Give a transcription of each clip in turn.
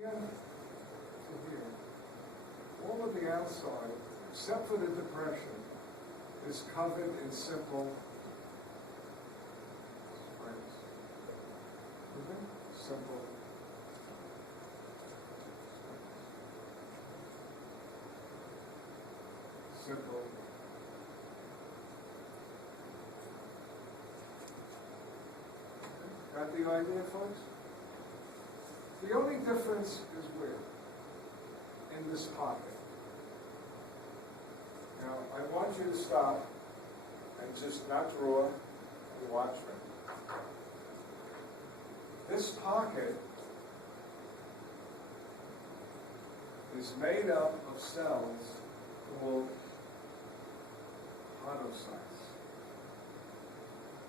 Here to here, all of the outside, except for the depression, is covered in simple springs. Simple. Simple. Got the idea, folks? The only difference is where? In this pocket. Now, I want you to stop and just not draw and watch me. This pocket is made up of cells called podocytes.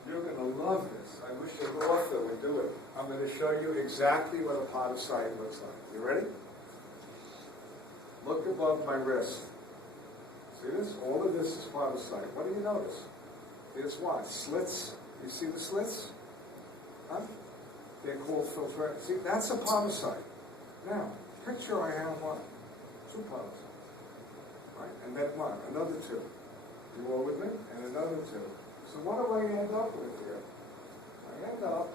You're going to love this. I wish your author would do it. I'm going to show you exactly what a podocyte looks like. You ready? Look above my wrist. See this? All of this is podocyte. What do you notice? There's what? Slits. You see the slits? Huh? They're called filtrate. See, that's a podocyte. Now, picture I have what? 2 podocytes. Right? And then what? Another 2. You all with me? And another 2. So what do I end up with here? I end up,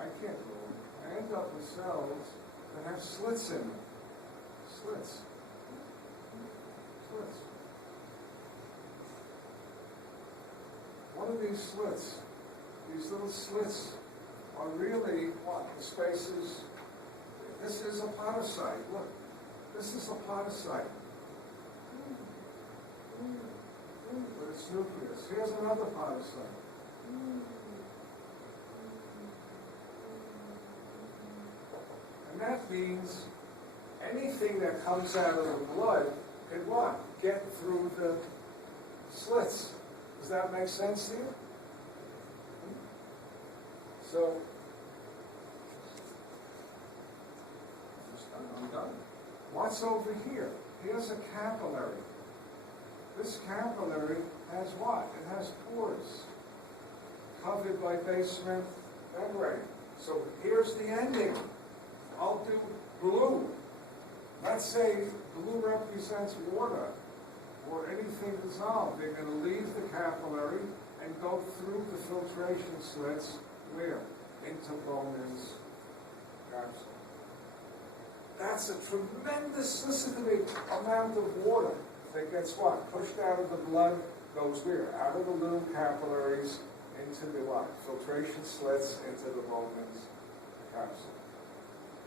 I can't move, I end up with cells that have slits in them. Slits. Slits. What are these slits? These little slits are really what? The spaces. This is a podocyte. Look. This is a podocyte. With its nucleus. Here's another podocyte. And that means anything that comes out of the blood can what? Get through the slits. Does that make sense to you? So, I'm done. What's over here? Here's a capillary. This capillary has what? It has pores covered by basement membrane. So here's the ending. I'll do blue. Let's say blue represents water or anything dissolved. They're going to leave the capillary and go through the filtration slits where? Into Bowman's capsule. That's a tremendous, listen to me, amount of water that gets what? Pushed out of the blood, goes where? Out of the little capillaries into the what? Filtration slits into the Bowman's capsule.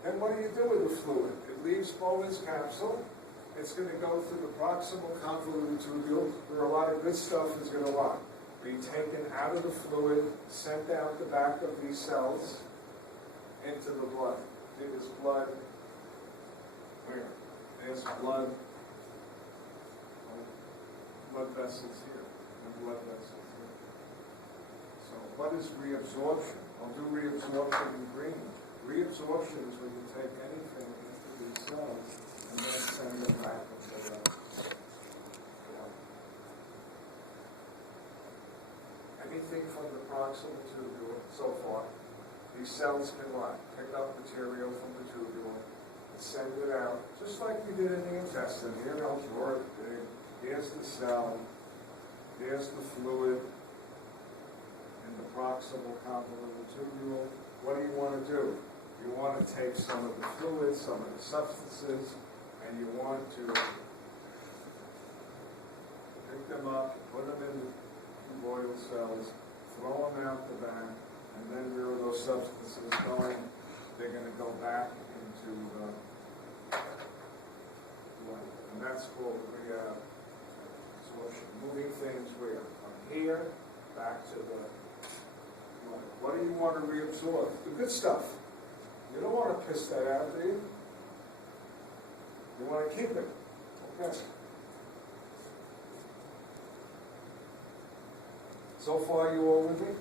Then what do you do with the fluid? It leaves Bowman's capsule. It's going to go through the proximal convoluted tubule, where a lot of good stuff is going to what? Be taken out of the fluid, sent out the back of these cells into the blood. It is blood. Where? There's blood. Blood vessels here and blood vessels here. So what is reabsorption? I'll do reabsorption in green. Reabsorption is when you take anything into these cells and then send them back into the blood. Anything from the proximal tubule so far, these cells can what? Pick up material from the tubule and send it out, just like we did in the intestine. Here, I'll draw it big. Here's the cell. There's the fluid in the proximal convoluted tubule. What do you want to do? You want to take some of the fluid, some of the substances, and you want to pick them up, put them in the cuboidal cells, throw them out the back, and then where are those substances going? They're going to go back into blood. And that's called reabsorption. Moving things where? From here back to the blood. What do you want to reabsorb? The good stuff. You don't want to piss that out, do you? You want to keep it. Okay. So far, you all with me?